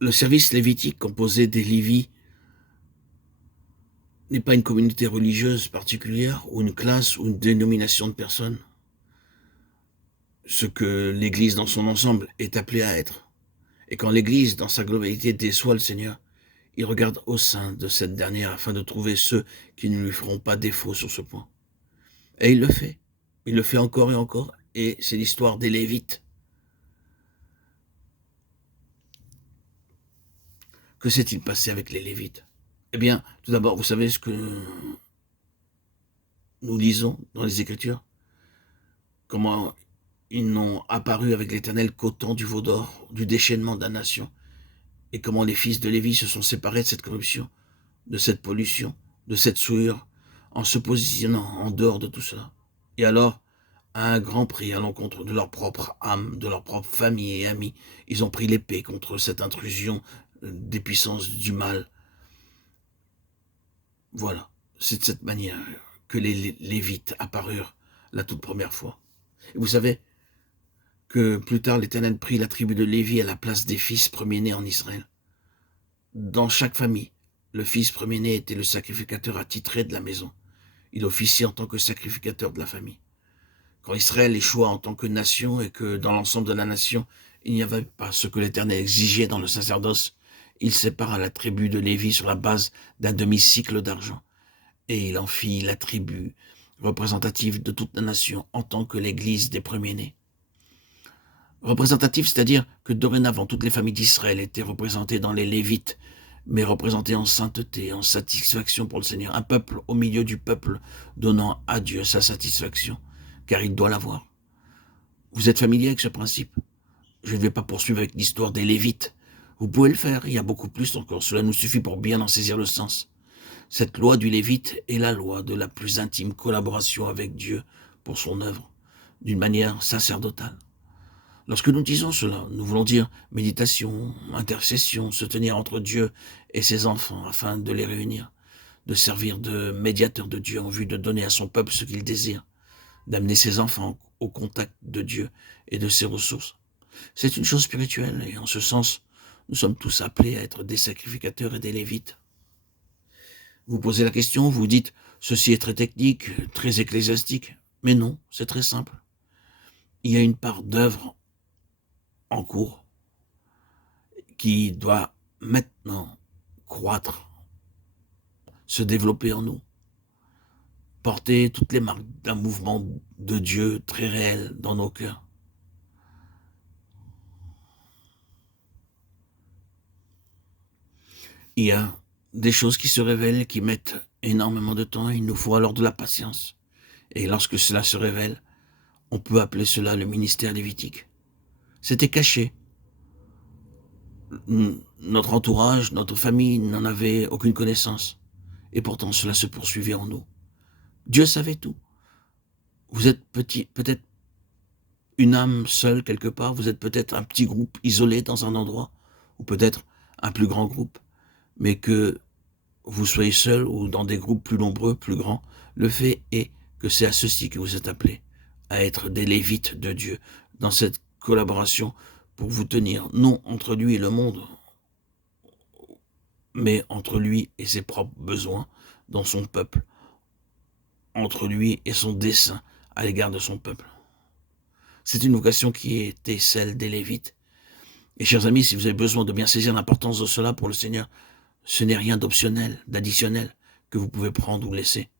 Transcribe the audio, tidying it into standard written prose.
Le service lévitique composé des Lévites n'est pas une communauté religieuse particulière ou une classe ou une dénomination de personnes, ce que l'Église dans son ensemble est appelée à être. Et quand l'Église dans sa globalité déçoit le Seigneur, il regarde au sein de cette dernière afin de trouver ceux qui ne lui feront pas défaut sur ce point. Et il le fait. Il le fait encore et encore. Et c'est l'histoire des Lévites. Que s'est-il passé avec les Lévites? Eh bien, tout d'abord, vous savez ce que nous lisons dans les Écritures? Comment ils n'ont apparu avec l'Éternel qu'au temps du veau d'or, du déchaînement de la nation, et comment les fils de Lévi se sont séparés de cette corruption, de cette pollution, de cette souillure, en se positionnant en dehors de tout cela. Et alors, à un grand prix à l'encontre de leur propre âme, de leur propre famille et amis, ils ont pris l'épée contre cette intrusion des puissances du mal. Voilà, c'est de cette manière que les Lévites apparurent la toute première fois. Et vous savez que plus tard l'Éternel prit la tribu de Lévi à la place des fils premiers-nés en Israël. Dans chaque famille, le fils premier-né était le sacrificateur attitré de la maison. Il officiait en tant que sacrificateur de la famille. Quand Israël échoua en tant que nation et que dans l'ensemble de la nation, il n'y avait pas ce que l'Éternel exigeait dans le sacerdoce, il sépara la tribu de Lévi sur la base d'un demi-cycle d'argent. Et il en fit la tribu représentative de toute la nation en tant que l'église des premiers-nés. Représentative, c'est-à-dire que dorénavant toutes les familles d'Israël étaient représentées dans les Lévites, mais représentées en sainteté, en satisfaction pour le Seigneur. Un peuple au milieu du peuple, donnant à Dieu sa satisfaction, car il doit l'avoir. Vous êtes familier avec ce principe? Je ne vais pas poursuivre avec l'histoire des Lévites. Vous pouvez le faire, il y a beaucoup plus encore. Cela nous suffit pour bien en saisir le sens. Cette loi du Lévite est la loi de la plus intime collaboration avec Dieu pour son œuvre, d'une manière sacerdotale. Lorsque nous disons cela, nous voulons dire méditation, intercession, se tenir entre Dieu et ses enfants afin de les réunir, de servir de médiateur de Dieu en vue de donner à son peuple ce qu'il désire, d'amener ses enfants au contact de Dieu et de ses ressources. C'est une chose spirituelle et en ce sens, nous sommes tous appelés à être des sacrificateurs et des Lévites. Vous posez la question, vous dites, ceci est très technique, très ecclésiastique, mais non, c'est très simple. Il y a une part d'œuvre en cours qui doit maintenant croître, se développer en nous, porter toutes les marques d'un mouvement de Dieu très réel dans nos cœurs. Il y a des choses qui se révèlent, qui mettent énormément de temps, il nous faut alors de la patience. Et lorsque cela se révèle, on peut appeler cela le ministère lévitique. C'était caché. Notre entourage, notre famille n'en avait aucune connaissance. Et pourtant cela se poursuivait en nous. Dieu savait tout. Vous êtes petit, peut-être une âme seule quelque part, vous êtes peut-être un petit groupe isolé dans un endroit, ou peut-être un plus grand groupe, mais que vous soyez seul ou dans des groupes plus nombreux, plus grands, le fait est que c'est à ceci que vous êtes appelés, à être des Lévites de Dieu, dans cette collaboration pour vous tenir, non entre lui et le monde, mais entre lui et ses propres besoins dans son peuple, entre lui et son dessein à l'égard de son peuple. C'est une vocation qui était celle des Lévites. Et chers amis, si vous avez besoin de bien saisir l'importance de cela pour le Seigneur, ce n'est rien d'optionnel, d'additionnel, que vous pouvez prendre ou laisser.